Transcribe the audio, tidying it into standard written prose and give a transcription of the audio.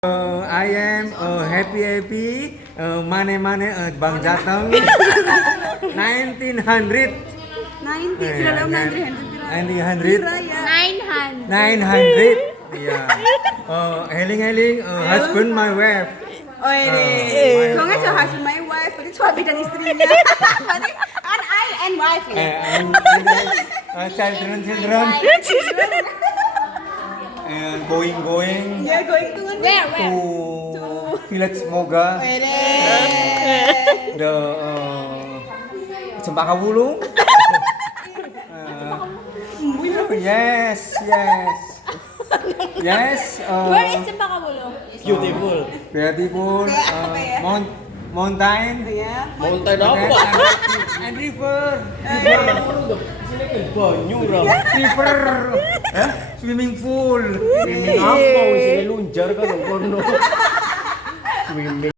I am happy mane Bang Jateng 1900 Sudah dalam 900 900 yeah healing husband my wife Oh ini Kau nggak so husband my wife Berarti suami dan istrinya Berarti kan I and wife ya children going Yeah going to Where? to village Moga the Cempaka Wulung yes Where is Cempaka Wulung? beautiful mountain Ya Mountain apa? and river Banyu swimming pool Apa wis ini lunjar kan kono. Swimming.